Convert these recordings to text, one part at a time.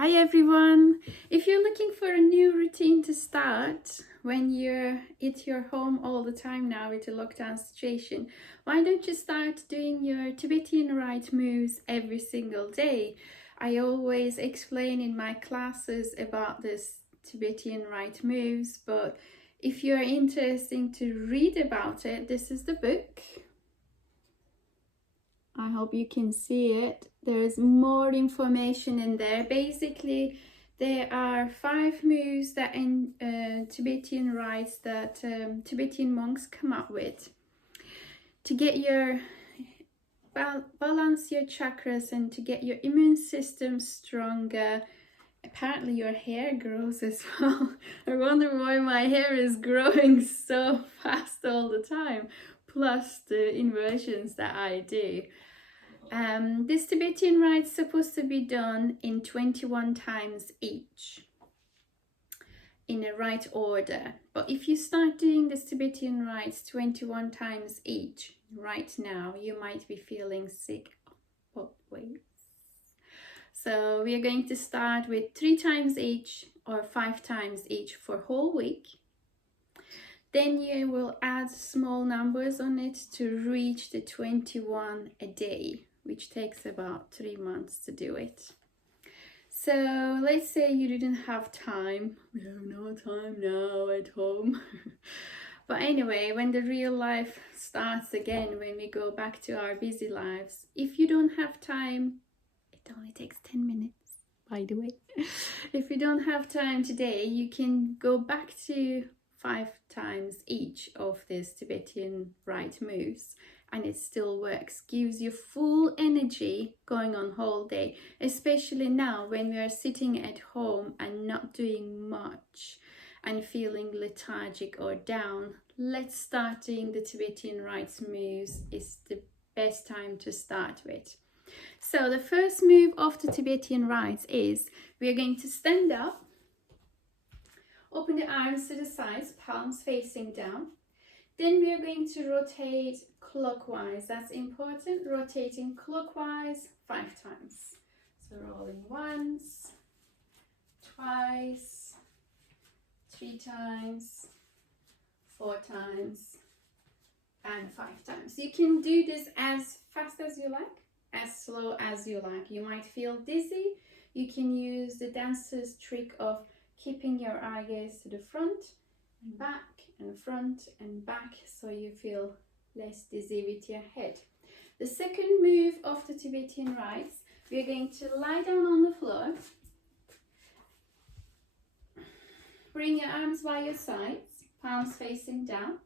Hi everyone! If you're looking for a new routine to start when you're at your home all the time now with the lockdown situation, why don't you start doing your Tibetan Rite moves every single day? I always explain in my classes about this Tibetan Rite moves, but if you're interested to read about it, this is the book. I hope you can see it. There's more information in there. Basically, there are 5 moves that in Tibetan rites that Tibetan monks come up with to get your balance your chakras and to get your immune system stronger. Apparently your hair grows as well. I wonder why my hair is growing so fast all the time, plus the inversions that I do. This Tibetan rite is supposed to be done in 21 times each in a right order. But if you start doing this Tibetan rites 21 times each right now, you might be feeling sick both ways. So we are going to start with 3 times each or 5 times each for a whole week. Then you will add small numbers on it to reach the 21 a day, which takes about 3 months to do it. So let's say you didn't have time. We have no time now at home. But anyway, when the real life starts again, when we go back to our busy lives, if you don't have time, it only takes 10 minutes, by the way. If you don't have time today, you can go back to 5 times each of these Tibetan rite moves, and it still works. Gives you full energy going on whole day, especially now when we are sitting at home and not doing much and feeling lethargic or down. Let's start doing the Tibetan rite moves. It's the best time to start with. So the first move of the Tibetan rites is we are going to stand up, open the arms to the sides, palms facing down. Then we are going to rotate clockwise. That's important, rotating clockwise 5 times. So rolling once, twice, 3 times, 4 times, and 5 times. You can do this as fast as you like, as slow as you like. You might feel dizzy. You can use the dancer's trick of keeping your eye gaze to the front and back and front and back, so you feel less dizzy with your head. The second move of the Tibetan rites, we are going to lie down on the floor. Bring your arms by your sides, palms facing down.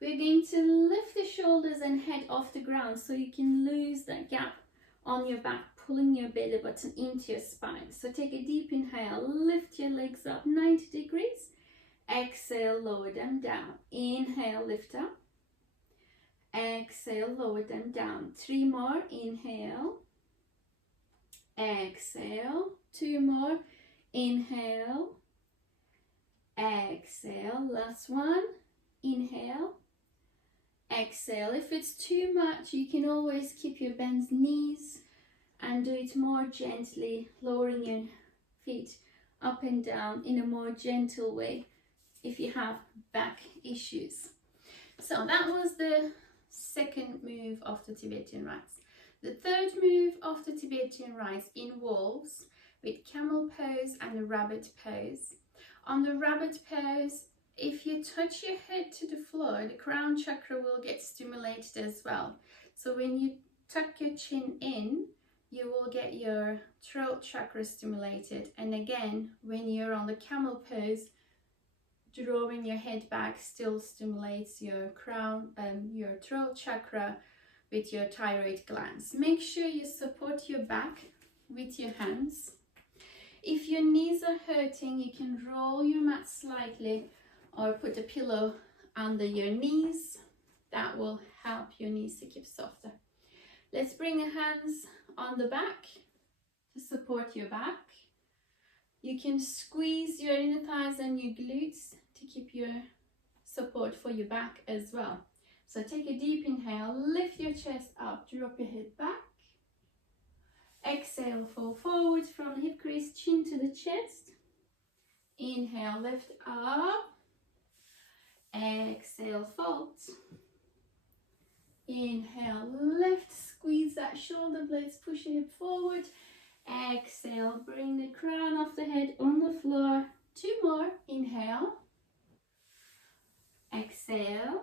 We're going to lift the shoulders and head off the ground so you can lose that gap on your back, pulling your belly button into your spine. So take a deep inhale, lift your legs up 90 degrees. Exhale, lower them down. Inhale, lift up. Exhale, lower them down. 3 more. Inhale. Exhale. 2 more. Inhale. Exhale. Last one. Inhale. Exhale. If it's too much, you can always keep your bent knees and do it more gently, lowering your feet up and down in a more gentle way if you have back issues. So that was the second move of the Tibetan rites. The third move of the Tibetan rites involves with camel pose and the rabbit pose. On the rabbit pose, if you touch your head to the floor, the crown chakra will get stimulated as well. So when you tuck your chin in, you will get your throat chakra stimulated. And again, when you're on the camel pose, drawing your head back still stimulates your crown and your throat chakra with your thyroid glands. Make sure you support your back with your hands. If your knees are hurting, you can roll your mat slightly or put a pillow under your knees. That will help your knees to keep softer. Let's bring your hands on the back to support your back. You can squeeze your inner thighs and your glutes to keep your support for your back as well. So take a deep inhale, lift your chest up, drop your head back. Exhale, fall forward from the hip crease, chin to the chest. Inhale, lift up. Exhale, fold. Inhale, lift, squeeze that shoulder blades, push your hip forward. Exhale, bring the crown of the head on the floor. 2 more. Inhale. Exhale.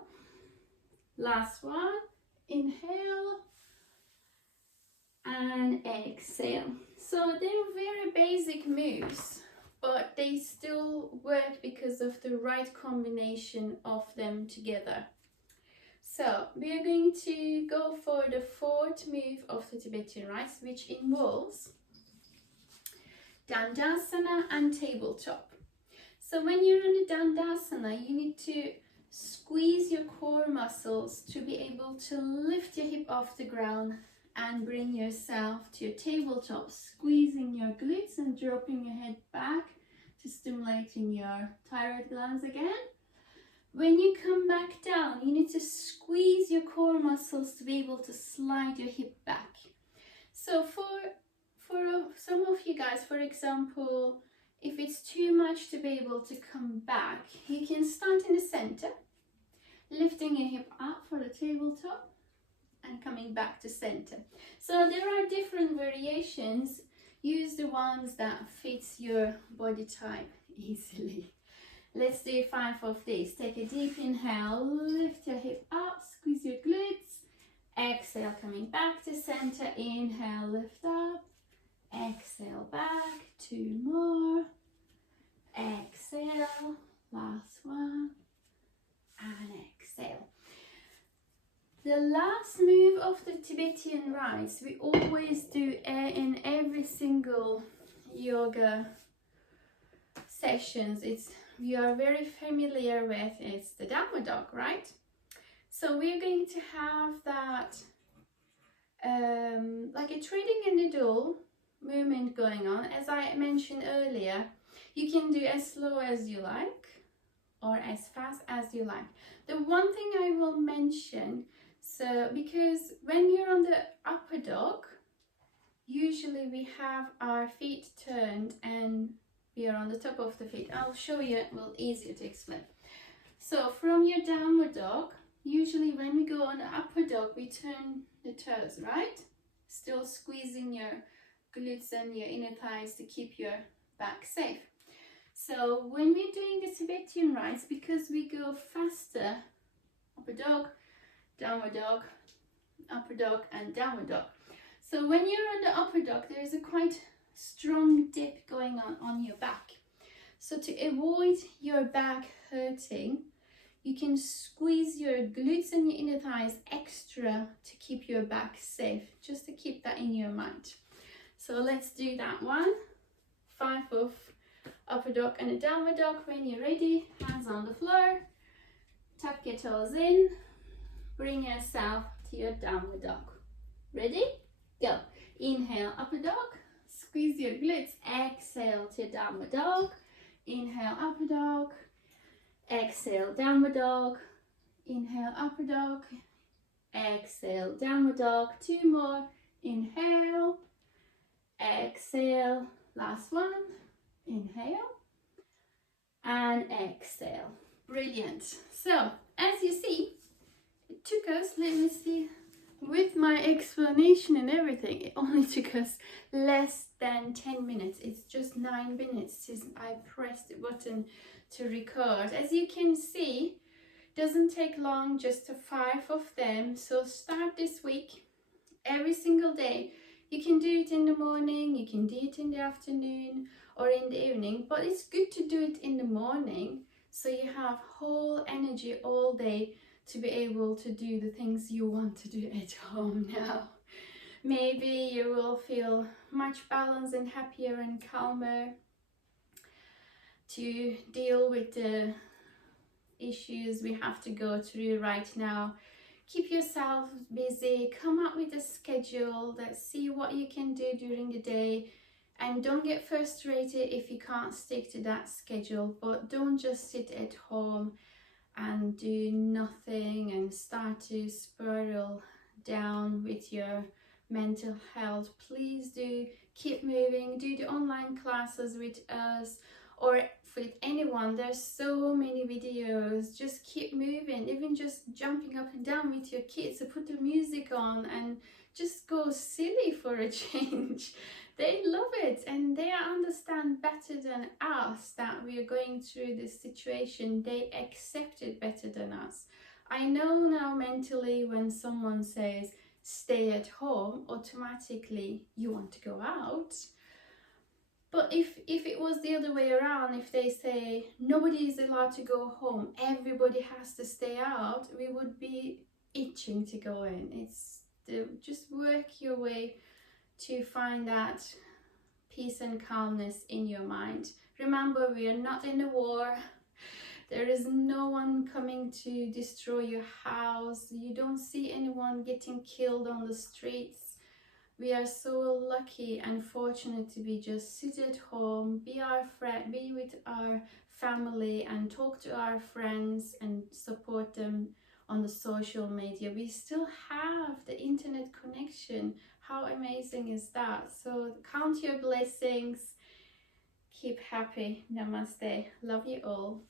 Last one. Inhale. And exhale. So they're very basic moves, but they still work because of the right combination of them together. So we are going to go for the 4th move of the Tibetan Rites, which involves Dandasana and tabletop. So when you're in a Dandasana, you need to squeeze your core muscles to be able to lift your hip off the ground and bring yourself to your tabletop, squeezing your glutes and dropping your head back to stimulating your thyroid glands again. When you come back down, you need to squeeze your core muscles to be able to slide your hip back. So for some of you guys, for example, if it's too much to be able to come back, you can start in the center, lifting your hip up for the tabletop and coming back to center. So there are different variations. Use the ones that fits your body type easily. Let's do 5 of these. Take a deep inhale, lift your hip up, squeeze your glutes. Exhale, coming back to center. Inhale, lift up. Exhale, back. 2 more. Exhale, last one. And exhale. The last move of the Tibetan Rites, we always do in every single yoga sessions. We are very familiar with, it's the downward dog, right? So we're going to have that like a threading a needle movement going on. As I mentioned earlier, you can do as slow as you like or as fast as you like. The one thing I will mention, so because when you're on the upper dog, usually we have our feet turned and we are on the top of the feet. I'll show you, it will be easier to explain. So from your downward dog, usually when we go on the upper dog, we turn the toes, right? Still squeezing your glutes and your inner thighs to keep your back safe. So when we're doing the Tibetan Rites, because we go faster, upper dog, downward dog, upper dog and downward dog. So when you're on the upper dog, there is a quite strong dip going on your back. So to avoid your back hurting, you can squeeze your glutes and your inner thighs extra to keep your back safe, just to keep that in your mind. So let's do that one. 5 of upper dog and a downward dog. When you're ready, hands on the floor, tuck your toes in, bring yourself to your downward dog. Ready? Go. Inhale, upper dog. Squeeze your glutes. Exhale to downward dog. Inhale, upper dog. Exhale, downward dog. Inhale, upper dog. Exhale, downward dog. 2 more. Inhale. Exhale. Last one. Inhale. And exhale. Brilliant. So, as you see, it took us, let me see, with my explanation and everything, it only took us less than 10 minutes. It's just 9 minutes since I pressed the button to record. As you can see, it doesn't take long, just 5 of them. So start this week, every single day. You can do it in the morning, you can do it in the afternoon or in the evening, but it's good to do it in the morning so you have whole energy all day to be able to do the things you want to do at home now. Maybe you will feel much balanced and happier and calmer to deal with the issues we have to go through right now. Keep yourself busy, come up with a schedule, let's see what you can do during the day, and don't get frustrated if you can't stick to that schedule, but don't just sit at home and do nothing and start to spiral down with your mental health, please do keep moving, do the online classes with us or with anyone. There's so many videos. Just keep moving, even just jumping up and down with your kids, so put the music on and just go silly for a change. They love it and they understand better than us that we are going through this situation. They accept it better than us. I know now mentally when someone says stay at home, automatically you want to go out. But if it was the other way around, if they say nobody is allowed to go home, everybody has to stay out, we would be itching to go in. It's just work your way to find that peace and calmness in your mind. Remember, we are not in a war. There is no one coming to destroy your house. You don't see anyone getting killed on the streets. We are so lucky and fortunate to be just sit at home, be our friend, be with our family and talk to our friends and support them on the social media. We still have the internet connection. How amazing is that? So count your blessings. Keep happy. Namaste. Love you all.